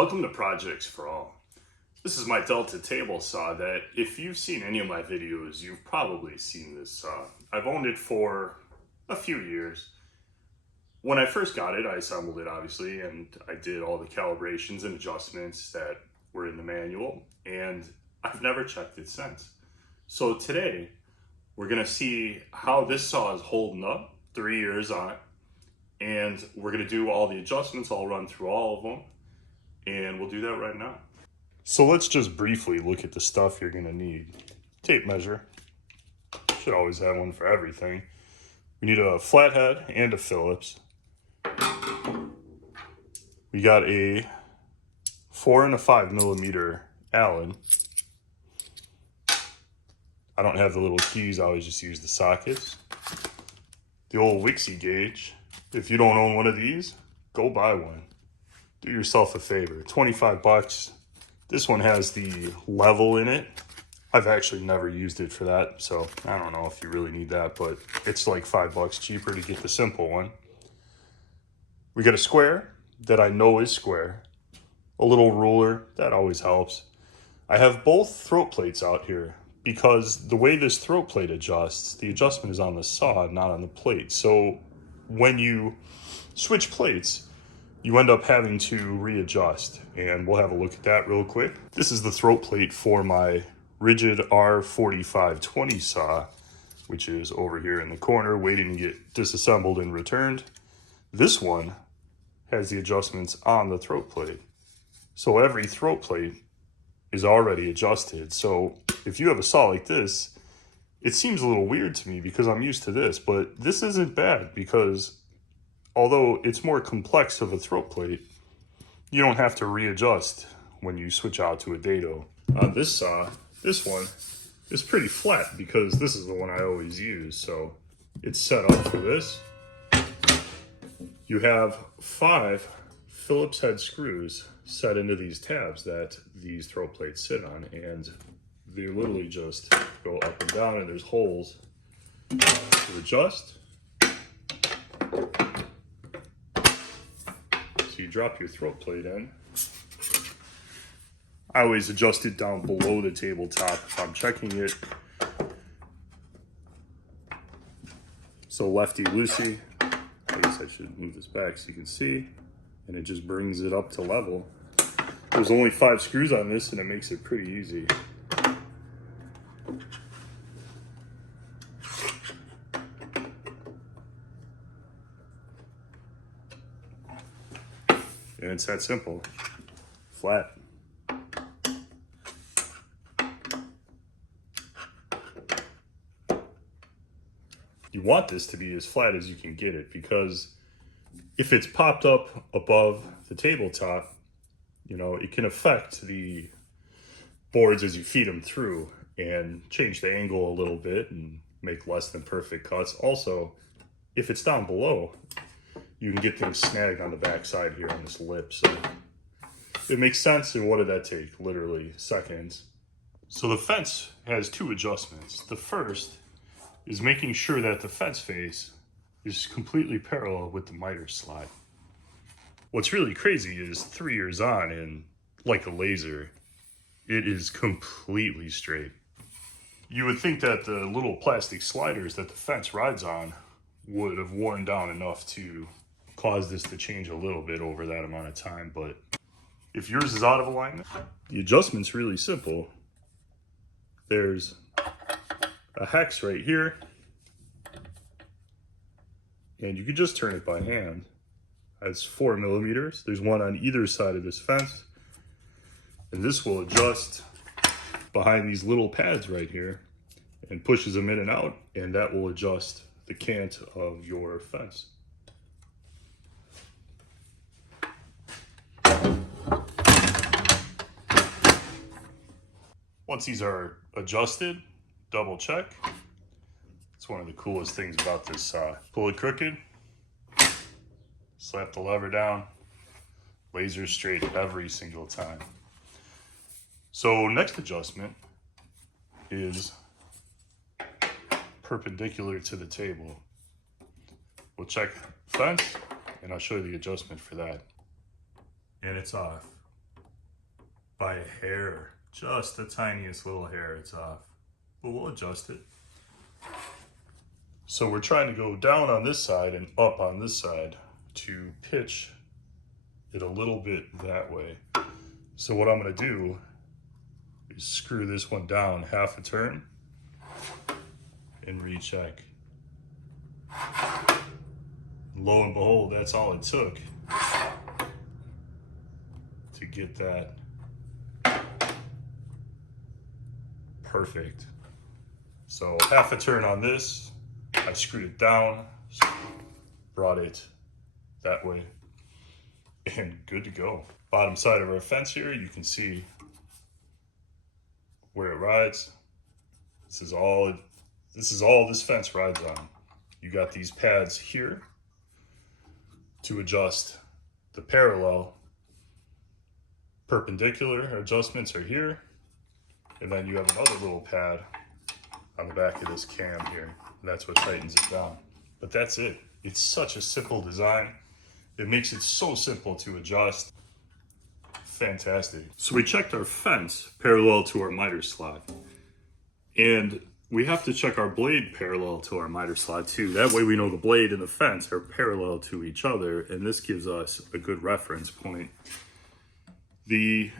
Welcome to Projects for All. This is my Delta table saw that if you've seen any of my videos, you've probably seen this saw. I've owned it for a few years. When I first got it, I assembled it obviously, and I did all the calibrations and adjustments that were in the manual, and I've never checked it since. So today, we're gonna see how this saw is holding up 3 years on it, and we're gonna do all the adjustments. I'll run through all of them, and we'll do that right now. So let's just briefly look at the stuff you're gonna need. Tape measure, should always have one for everything. We need a flathead and a Phillips. We got a 4 and a 5 millimeter Allen. I don't have the little keys, I always just use the sockets. The old Wixie gauge. If you don't own one of these, go buy one. Do yourself a favor, 25 bucks. This one has the level in it. I've actually never used it for that, so I don't know if you really need that, but it's like 5 bucks cheaper to get the simple one. We got a square that I know is square. A little ruler, that always helps. I have both throat plates out here because the way this throat plate adjusts, the adjustment is on the saw, not on the plate. So when you switch plates, you end up having to readjust, and we'll have a look at that real quick. This is the throat plate for my RIDGID R4560 saw, which is over here in the corner waiting to get disassembled and returned. This one has the adjustments on the throat plate. So every throat plate is already adjusted. So if you have a saw like this, it seems a little weird to me because I'm used to this, but this isn't bad because although it's more complex of a throat plate, you don't have to readjust when you switch out to a dado. On this saw, this one is pretty flat because this is the one I always use. So it's set up for this. You have 5 Phillips head screws set into these tabs that these throat plates sit on, and they literally just go up and down, and there's holes to adjust. So you drop your throat plate in. I always adjust it down below the tabletop if I'm checking it. So lefty loosey. I guess I should move this back so you can see, and it just brings it up to level. There's only 5 screws on this, and it makes it pretty easy. And it's that simple, flat. You want this to be as flat as you can get it, because if it's popped up above the tabletop, you know, it can affect the boards as you feed them through and change the angle a little bit and make less than perfect cuts. Also, if it's down below, you can get things snagged on the back side here on this lip. So it makes sense. And what did that take? Literally seconds. So the fence has 2 adjustments. The first is making sure that the fence face is completely parallel with the miter slot. What's really crazy is 3 years on, and like a laser, it is completely straight. You would think that the little plastic sliders that the fence rides on would have worn down enough to cause this to change a little bit over that amount of time, but if yours is out of alignment, the adjustment's really simple. There's a hex right here, and you can just turn it by hand. It's 4 millimeters. There's one on either side of this fence, and this will adjust behind these little pads right here and pushes them in and out, and that will adjust the cant of your fence. Once these are adjusted, double check. It's one of the coolest things about this saw. Pull it crooked, slap the lever down, laser straight every single time. So next adjustment is perpendicular to the table. We'll check fence, and I'll show you the adjustment for that. And it's off. by a hair, just the tiniest little hair, it's off. But we'll adjust it. So we're trying to go down on this side and up on this side to pitch it a little bit that way. So what I'm gonna do is screw this one down half a turn and recheck. Lo and behold, that's all it took to get that perfect. So half a turn on this, I screwed it down, brought it that way, and good to go. Bottom side of our fence here, you can see where it rides. This is all this fence rides on. You got these pads here to adjust the parallel. Perpendicular adjustments are here. And then you have another little pad on the back of this cam here. And that's what tightens it down. But that's it. It's such a simple design. It makes it so simple to adjust. Fantastic. So we checked our fence parallel to our miter slot. And we have to check our blade parallel to our miter slot too. That way we know the blade and the fence are parallel to each other, and this gives us a good reference point. The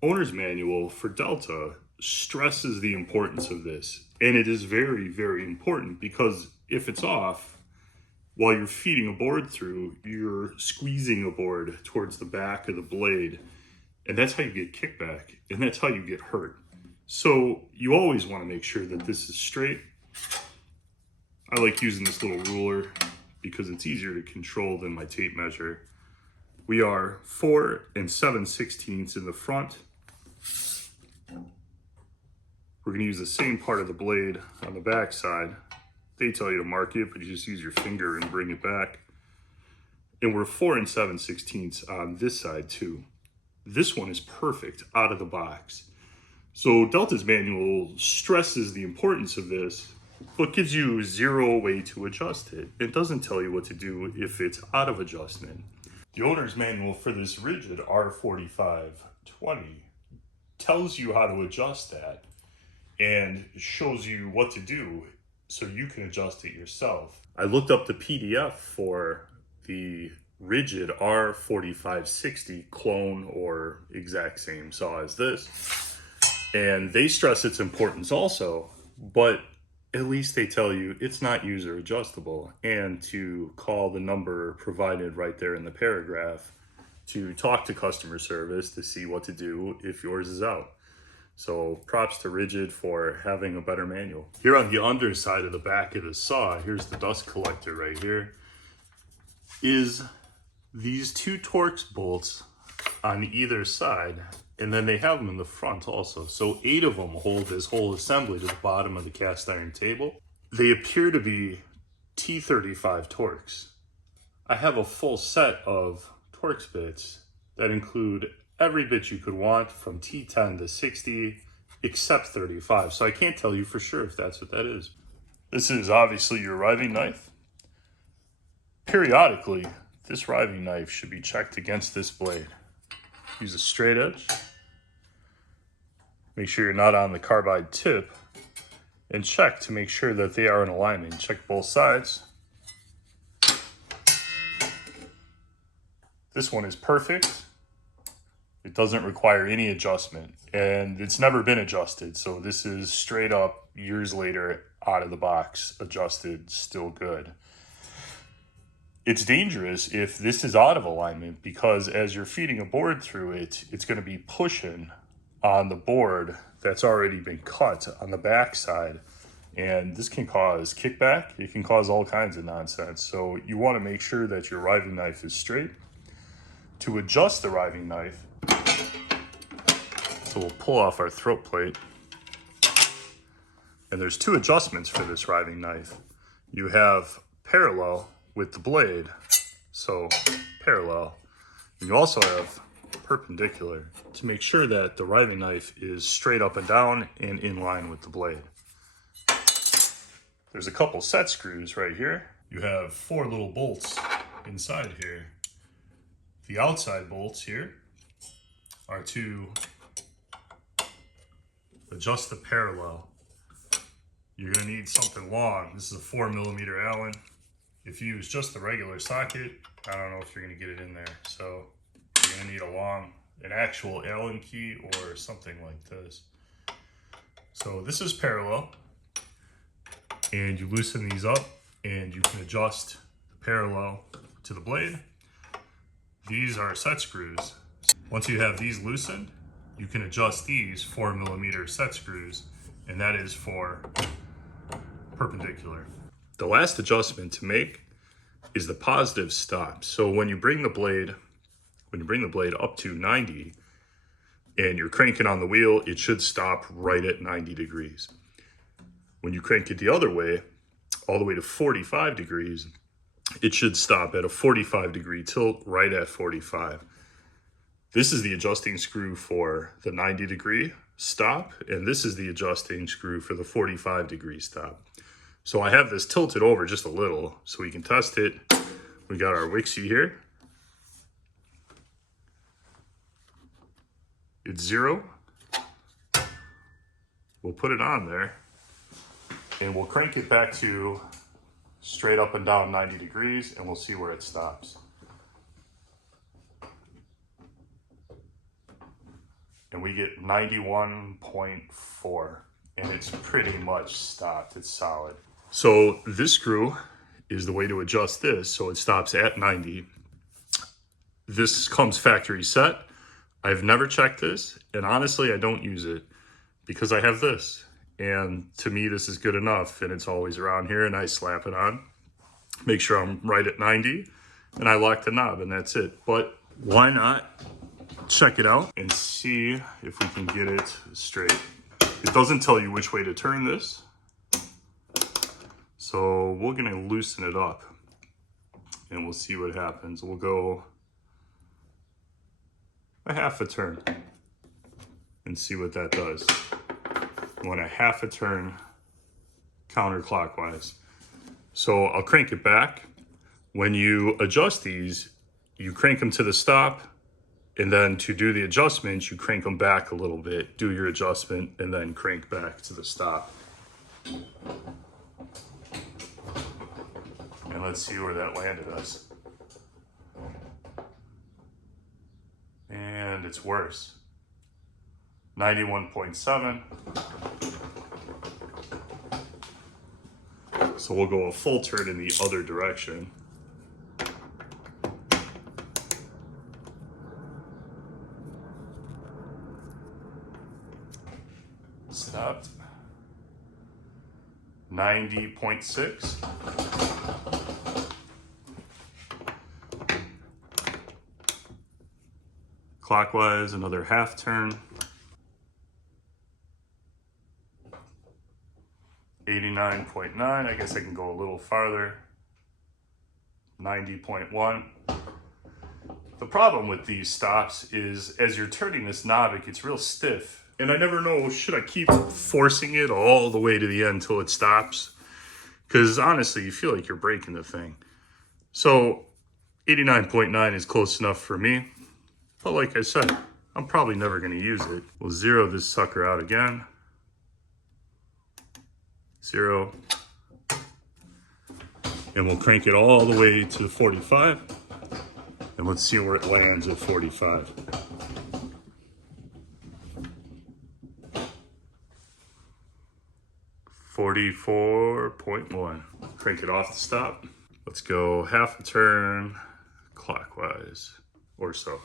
owner's manual for Delta stresses the importance of this, and it is very, very important because if it's off, while you're feeding a board through, you're squeezing a board towards the back of the blade, and that's how you get kickback, and that's how you get hurt. So you always want to make sure that this is straight. I like using this little ruler because it's easier to control than my tape measure. We are 4 7/16 in the front. We're going to use the same part of the blade on the back side. They tell you to mark it, but you just use your finger and bring it back. And we're 4 7/16 on this side too. This one is perfect out of the box. So Delta's manual stresses the importance of this, but gives you zero way to adjust it. It doesn't tell you what to do if it's out of adjustment. The owner's manual for this RIDGID R4560 tells you how to adjust that and shows you what to do so you can adjust it yourself. I looked up the PDF for the RIDGID R4560 clone or exact same saw as this. And they stress its importance also, but at least they tell you it's not user adjustable, and to call the number provided right there in the paragraph to talk to customer service to see what to do if yours is out. So props to RIDGID for having a better manual. Here on the underside of the back of the saw, here's the dust collector right here, is these 2 Torx bolts on either side. And then they have them in the front also. So 8 of them hold this whole assembly to the bottom of the cast iron table. They appear to be T35 Torx. I have a full set of Torx bits that include every bit you could want from T10 to 60, except 35. So I can't tell you for sure if that's what that is. This is obviously your riving knife. Periodically, this riving knife should be checked against this blade. Use a straight edge. Make sure you're not on the carbide tip, and check to make sure that they are in alignment. Check both sides. This one is perfect. It doesn't require any adjustment, and it's never been adjusted. So this is straight up years later, out of the box, adjusted, still good. It's dangerous if this is out of alignment, because as you're feeding a board through it, it's going to be pushing on the board that's already been cut on the back side, and this can cause kickback. It can cause all kinds of nonsense. So you want to make sure that your riving knife is straight. To adjust the riving knife, so we'll pull off our throat plate, and there's 2 adjustments for this riving knife. You have parallel with the blade, so parallel. You also have perpendicular to make sure that the riving knife is straight up and down and in line with the blade. There's a couple set screws right here. You have 4 little bolts inside here. The outside bolts here are to adjust the parallel, you're going to need something long. This is a 4mm Allen. If you use just the regular socket, I don't know if you're going to get it in there. So you're going to need an actual Allen key or something like this. So this is parallel, and you loosen these up and you can adjust the parallel to the blade. These are set screws. Once you have these loosened, you can adjust these 4mm set screws, and that is for perpendicular. The last adjustment to make is the positive stop. So when you bring the blade up to 90 and you're cranking on the wheel, it should stop right at 90 degrees. When you crank it the other way, all the way to 45 degrees, it should stop at a 45-degree tilt right at 45. This is the adjusting screw for the 90-degree stop, and this is the adjusting screw for the 45-degree stop. So I have this tilted over just a little so we can test it. We got our Wixie here. It's 0. We'll put it on there and we'll crank it back to straight up and down 90 degrees, and we'll see where it stops. And we get 91.4, and it's pretty much stopped. It's solid. So this screw is the way to adjust this so it stops at 90. This comes factory set. I've never checked this, and honestly I don't use it because I have this, and to me this is good enough, and it's always around here, and I slap it on, make sure I'm right at 90, and I lock the knob, and that's it. But why not check it out and see if we can get it straight? It doesn't tell you which way to turn this, so we're gonna loosen it up and we'll see what happens. We'll go a half a turn and see what that does. I want a half a turn counterclockwise. So I'll crank it back. When you adjust these, you crank them to the stop, and then to do the adjustments, you crank them back a little bit, do your adjustment, and then crank back to the stop. And let's see where that landed us. And it's worse. 91.7. So we'll go a full turn in the other direction. Stopped. 90.6. Clockwise, another half turn. 89.9, I guess I can go a little farther. 90.1. The problem with these stops is as you're turning this knob, it gets real stiff. And I never know, should I keep forcing it all the way to the end until it stops? Because honestly, you feel like you're breaking the thing. So 89.9 is close enough for me. But like I said, I'm probably never going to use it. We'll zero this sucker out again. 0. And we'll crank it all the way to 45. And let's see where it lands at 45. .1. Crank it off the stop. Let's go half a turn clockwise or so.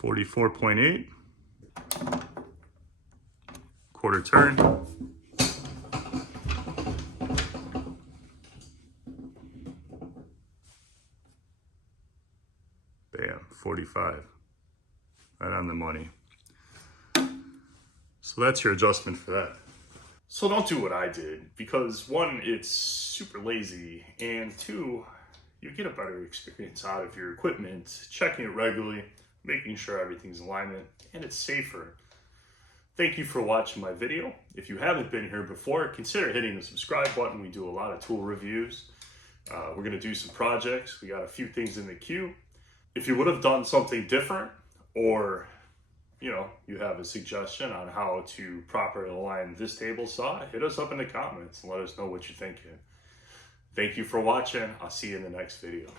44.8. Quarter turn. Bam, 45. Right on the money. So that's your adjustment for that. So don't do what I did, because 1, it's super lazy, and 2, you get a better experience out of your equipment, checking it regularly, making sure everything's in alignment, and it's safer. Thank you for watching my video. If you haven't been here before, consider hitting the subscribe button. We do a lot of tool reviews. We're gonna do some projects. We got a few things in the queue. If you would have done something different, or you have a suggestion on how to properly align this table saw, hit us up in the comments and let us know what you're thinking. Thank you for watching. I'll see you in the next video.